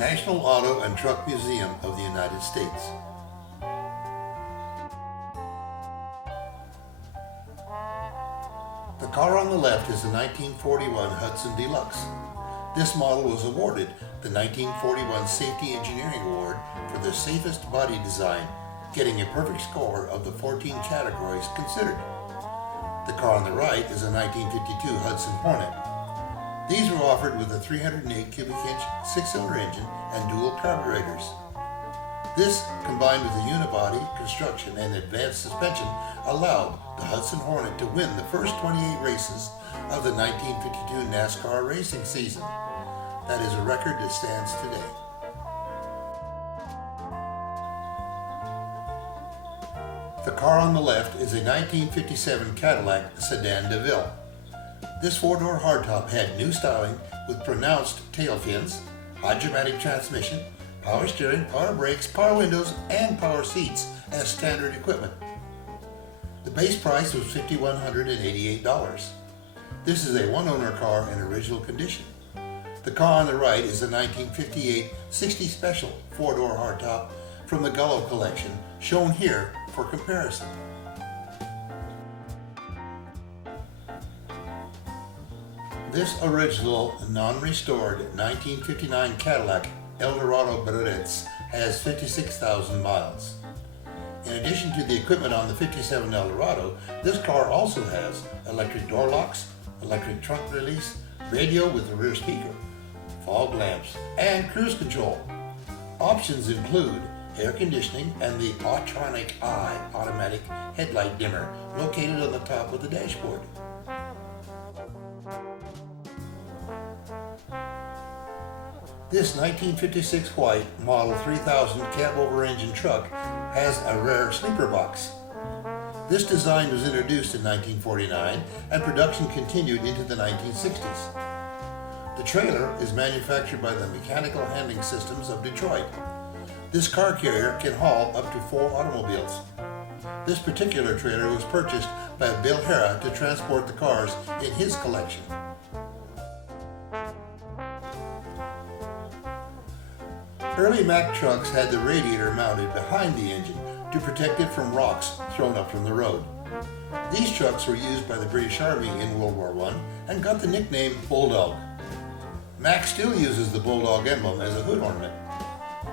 National Auto and Truck Museum of the United States. The car on the left is the 1941 Hudson Deluxe. This model was awarded the 1941 Safety Engineering Award for the safest body design, getting a perfect score of the 14 categories considered. The car on the right is a 1952 Hudson Hornet. These were offered with a 308 cubic inch six-cylinder engine and dual carburetors. This, combined with the unibody construction and advanced suspension, allowed the Hudson Hornet to win the first 28 races of the 1952 NASCAR racing season. That is a record that stands today. The car on the left is a 1957 Cadillac Sedan DeVille. This four-door hardtop had new styling with pronounced tail fins, hydromatic transmission, power steering, power brakes, power windows, and power seats as standard equipment. The base price was $5,188. This is a one-owner car in original condition. The car on the right is a 1958 60 Special four-door hardtop from the Gullo collection, shown here for comparison. This original, non-restored 1959 Cadillac Eldorado Biarritz has 56,000 miles. In addition to the equipment on the 57 Eldorado, this car also has electric door locks, electric trunk release, radio with a rear speaker, fog lamps, and cruise control. Options include air conditioning and the Autronic Eye automatic headlight dimmer located on the top of the dashboard. This 1956 white Model 3000 cab-over engine truck has a rear sleeper box. This design was introduced in 1949 and production continued into the 1960s. The trailer is manufactured by the Mechanical Handling Systems of Detroit. This car carrier can haul up to 4 automobiles. This particular trailer was purchased by Bill Harrah to transport the cars in his collection. Early Mack trucks had the radiator mounted behind the engine to protect it from rocks thrown up from the road. These trucks were used by the British Army in World War I and got the nickname Bulldog. Mack still uses the Bulldog emblem as a hood ornament.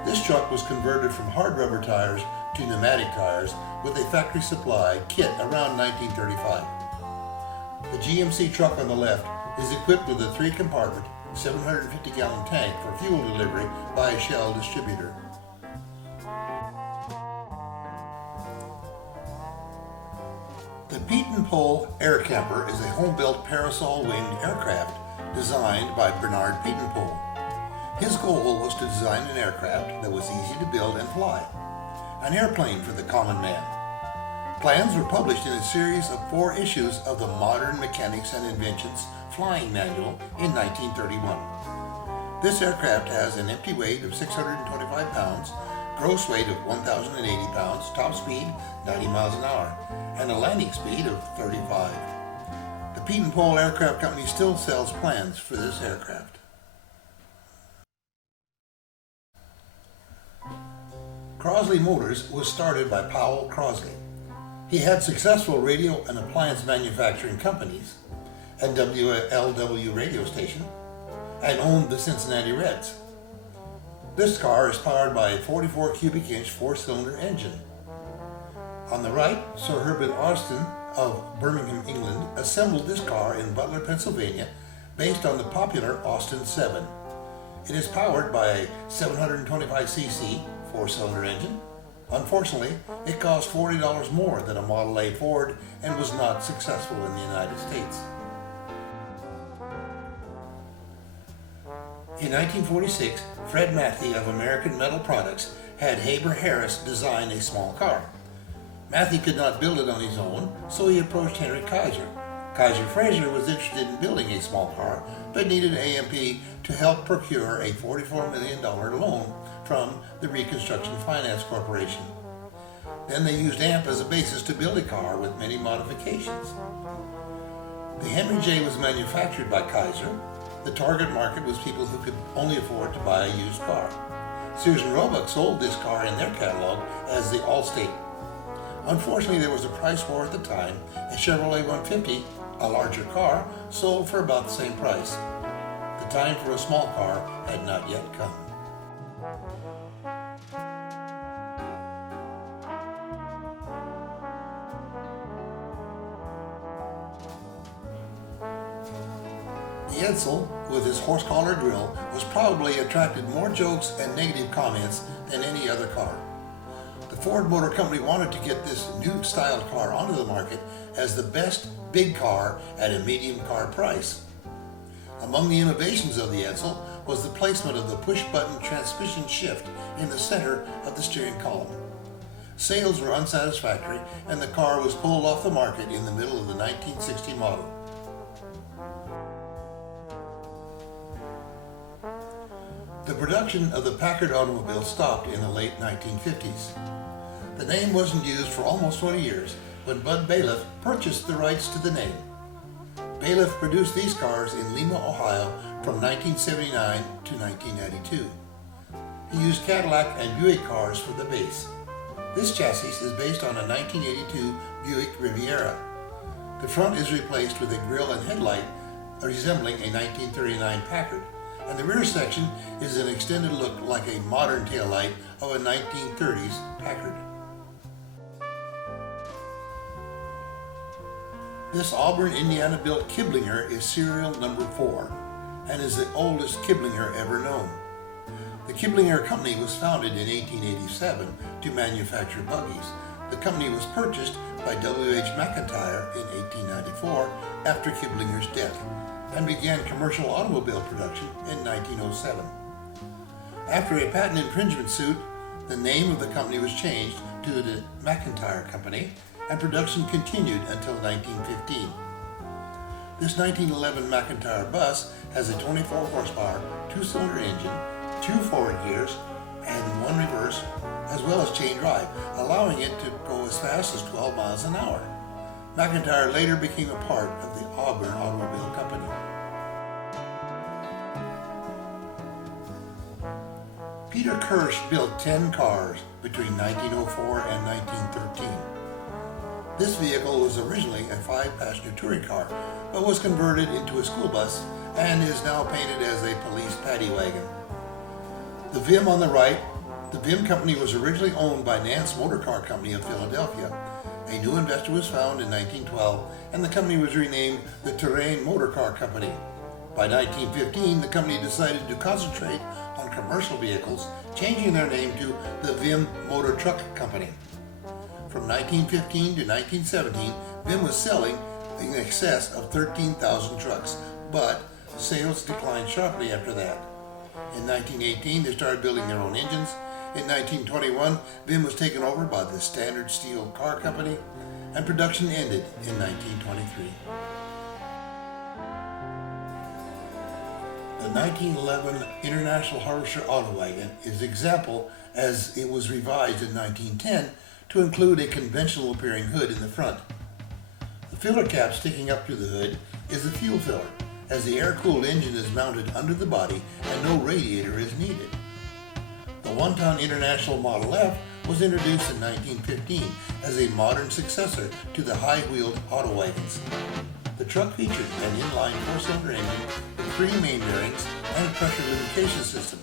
This truck was converted from hard rubber tires to pneumatic tires with a factory supply kit around 1935. The GMC truck on the left is equipped with a 3-compartment 750-gallon tank for fuel delivery by a Shell distributor. The Pete and Pole Air Camper is a home-built parasol-winged aircraft designed by Bernard Pete and Pole. His goal was to design an aircraft that was easy to build and fly, an airplane for the common man. Plans were published in a series of 4 issues of the Modern Mechanics and Inventions Flying Manual in 1931. This aircraft has an empty weight of 625 pounds, gross weight of 1,080 pounds, top speed 90 miles an hour, and a landing speed of 35. The Pete and Pole Aircraft Company still sells plans for this aircraft. Crosley Motors was started by Powell Crosley. He had successful radio and appliance manufacturing companies and WLW radio station, and owned the Cincinnati Reds. This car is powered by a 44 cubic inch 4-cylinder engine. On the right, Sir Herbert Austin of Birmingham, England, assembled this car in Butler, Pennsylvania, based on the popular Austin 7. It is powered by a 725cc 4-cylinder engine. Unfortunately, it cost $40 more than a Model A Ford and was not successful in the United States. In 1946, Fred Matthey of American Metal Products had Haber Harris design a small car. Matthey could not build it on his own, so he approached Henry Kaiser. Kaiser Fraser was interested in building a small car, but needed AMP to help procure a $44 million loan from the Reconstruction Finance Corporation. Then they used AMP as a basis to build a car with many modifications. The Henry J was manufactured by Kaiser. The target market was people who could only afford to buy a used car. Sears and Roebuck sold this car in their catalog as the Allstate. Unfortunately, there was a price war at the time. A Chevrolet 150, a larger car, sold for about the same price. The time for a small car had not yet come. The Edsel, with his horse collar grille, was probably attracted more jokes and negative comments than any other car. The Ford Motor Company wanted to get this new styled car onto the market as the best big car at a medium car price. Among the innovations of the Edsel was the placement of the push-button transmission shift in the center of the steering column. Sales were unsatisfactory, and the car was pulled off the market in the middle of the 1960 model. The production of the Packard automobile stopped in the late 1950s. The name wasn't used for almost 20 years when Bud Bailiff purchased the rights to the name. Bailiff produced these cars in Lima, Ohio from 1979 to 1992. He used Cadillac and Buick cars for the base. This chassis is based on a 1982 Buick Riviera. The front is replaced with a grille and headlight resembling a 1939 Packard, and the rear section is an extended look like a modern taillight of a 1930s Packard. This Auburn, Indiana-built Kiblinger is serial number 4 and is the oldest Kiblinger ever known. The Kiblinger Company was founded in 1887 to manufacture buggies. The company was purchased by W.H. McIntyre in 1894 after Kiblinger's death, and began commercial automobile production in 1907. After a patent infringement suit, the name of the company was changed to the McIntyre Company, and production continued until 1915. This 1911 McIntyre bus has a 24 horsepower, 2-cylinder engine, 2 forward gears, and 1 reverse, as well as chain drive, allowing it to go as fast as 12 miles an hour. McIntyre later became a part of the Auburn Automobile Company. Peter Kirsch built 10 cars between 1904 and 1913. This vehicle was originally a 5-passenger touring car, but was converted into a school bus and is now painted as a police paddy wagon. The Vim on the right, the Vim Company was originally owned by Nance Motor Car Company of Philadelphia. A new investor was found in 1912, and the company was renamed the Terrain Motor Car Company. By 1915, the company decided to concentrate on commercial vehicles, changing their name to the Vim Motor Truck Company. From 1915 to 1917, Vim was selling in excess of 13,000 trucks, but sales declined sharply after that. In 1918, they started building their own engines. In 1921, Vim was taken over by the Standard Steel Car Company, and production ended in 1923. The 1911 International Harvester Auto Wagon is an example, as it was revised in 1910 to include a conventional appearing hood in the front. The filler cap sticking up to the hood is the fuel filler, as the air-cooled engine is mounted under the body and no radiator is needed. The 1-ton International Model F was introduced in 1915 as a modern successor to the high-wheeled auto wagons. The truck featured an inline 4-cylinder engine with 3 main bearings and a pressure lubrication system.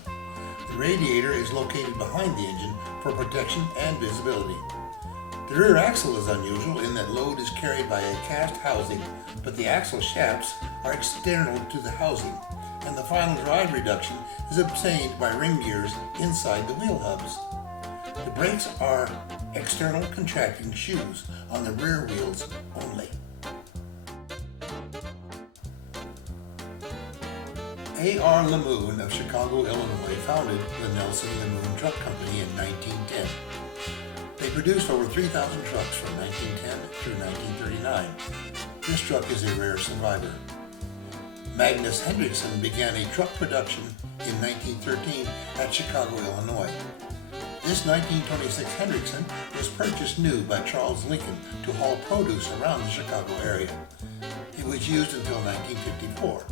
The radiator is located behind the engine for protection and visibility. The rear axle is unusual in that load is carried by a cast housing, but the axle shafts are external to the housing, and the final drive reduction is obtained by ring gears inside the wheel hubs. The brakes are external contracting shoes on the rear wheels only. A.R. Lemoon of Chicago, Illinois founded the Nelson Lemoon Truck Company in 1910. They produced over 3,000 trucks from 1910 through 1939. This truck is a rare survivor. Magnus Hendrickson began a truck production in 1913 at Chicago, Illinois. This 1926 Hendrickson was purchased new by Charles Lincoln to haul produce around the Chicago area. It was used until 1954.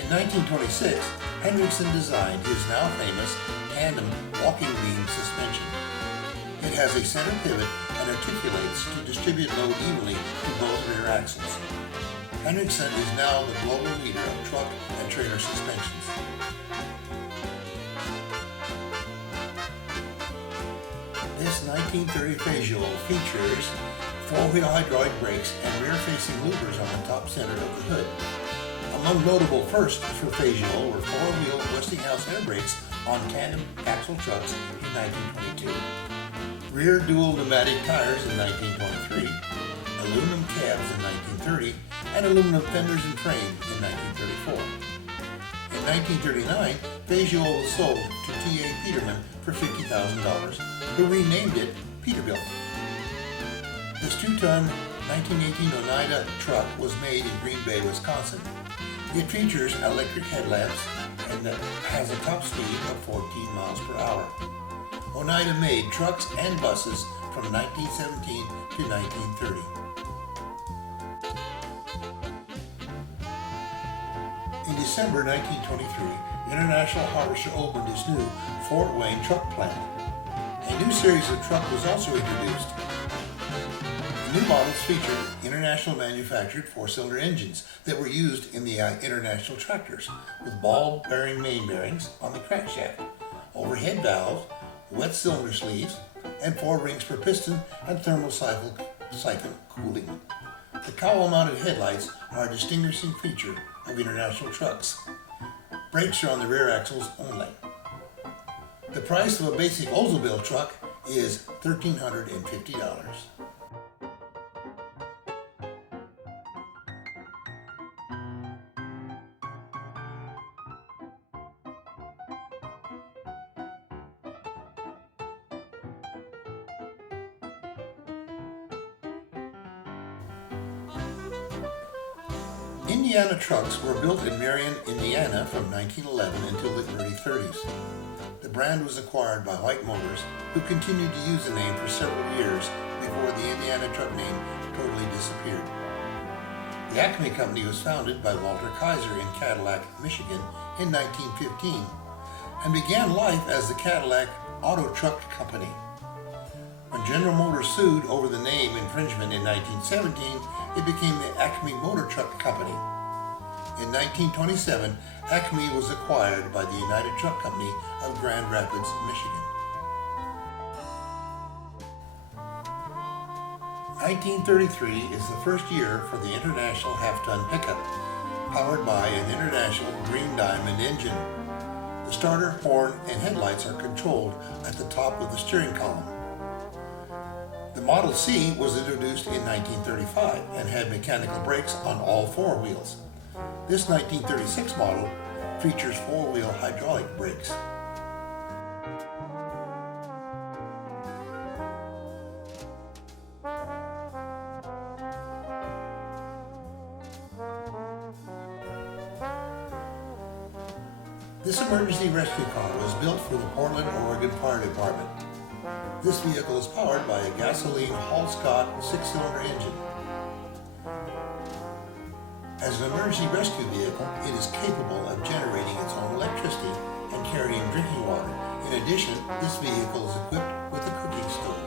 In 1926, Hendrickson designed his now famous tandem walking beam suspension. It has a center pivot and articulates to distribute load evenly to both rear axles. Hendrickson is now the global leader of truck and trailer suspensions. This 1930 Peugeot features four-wheel hydraulic brakes and rear-facing louvers on the top center of the hood. Among notable firsts for Peugeot were four-wheel Westinghouse air brakes on tandem axle trucks in 1922, rear dual pneumatic tires in 1923, aluminum cabs in 1930, and aluminum fenders and frame in 1934. In 1939, Peugeot was sold to T.A. Peterman for $50,000, who renamed it Peterbilt. This 2-ton 1918 Oneida truck was made in Green Bay, Wisconsin. It features electric headlamps and has a top speed of 14 miles per hour. Oneida made trucks and buses from 1917 to 1930. In December 1923, International Harvester opened its new Fort Wayne truck plant. A new series of truck was also introduced. The new models featured international manufactured four-cylinder engines that were used in the international tractors, with ball bearing main bearings on the crankshaft, overhead valves, wet cylinder sleeves, and 4 rings per piston and thermal cycle cooling. The cowl-mounted headlights are a distinguishing feature of international trucks. Brakes are on the rear axles only. The price of a basic Oldsmobile truck is $1,350. Indiana trucks were built in Marion, Indiana from 1911 until the early 30s. The brand was acquired by White Motors, who continued to use the name for several years before the Indiana truck name totally disappeared. The Acme Company was founded by Walter Kaiser in Cadillac, Michigan in 1915 and began life as the Cadillac Auto Truck Company. When General Motors sued over the name infringement in 1917, it became the Acme Motor Truck Company. In 1927, Acme was acquired by the United Truck Company of Grand Rapids, Michigan. 1933 is the first year for the International half-ton pickup, powered by an International Green Diamond engine. The starter, horn, and headlights are controlled at the top of the steering column. The Model C was introduced in 1935 and had mechanical brakes on all 4 wheels. This 1936 model features 4-wheel hydraulic brakes. This emergency rescue car was built for the Portland, Oregon Fire Department. This vehicle is powered by a gasoline Hall-Scott 6-cylinder engine. As an emergency rescue vehicle, it is capable of generating its own electricity and carrying drinking water. In addition, this vehicle is equipped with a cooking stove.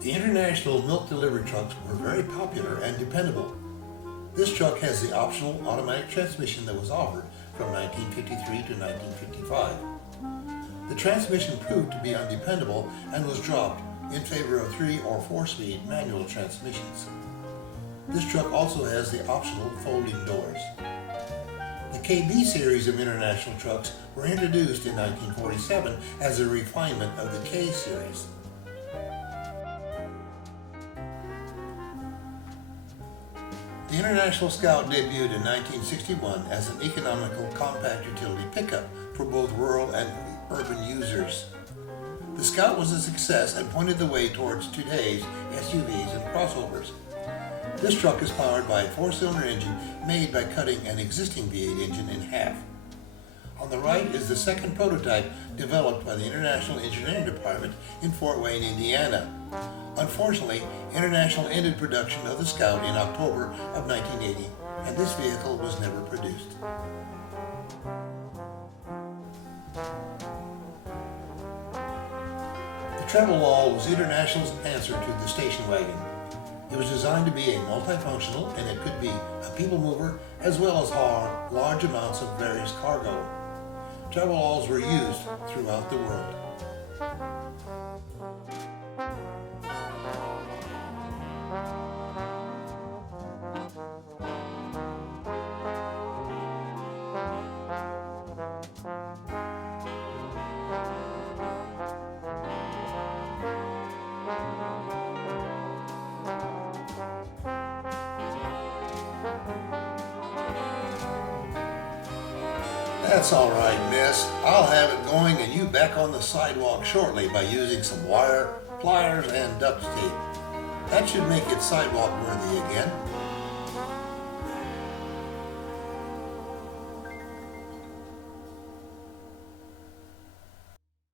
The International milk delivery trucks were very popular and dependable. This truck has the optional automatic transmission that was offered from 1953 to 1955. The transmission proved to be undependable and was dropped in favor of 3 or 4-speed manual transmissions. This truck also has the optional folding doors. The KB series of International trucks were introduced in 1947 as a refinement of the K series. The International Scout debuted in 1961 as an economical compact utility pickup for both rural and urban users. The The Scout was a success and pointed the way towards today's SUVs and crossovers. This truck is powered by a 4-cylinder engine made by cutting an existing V8 engine in half. On the right is the second prototype developed by the International Engineering Department in Fort Wayne, Indiana. Unfortunately, International ended production of the Scout in October of 1980, and this vehicle was never produced. The Travelall was International's answer to the station wagon. It was designed to be a multifunctional, and it could be a people mover as well as haul large amounts of various cargo. Travelalls were used throughout the world. That's all right, miss. I'll have it going and you back on the sidewalk shortly by using some wire, pliers, and duct tape. That should make it sidewalk worthy again.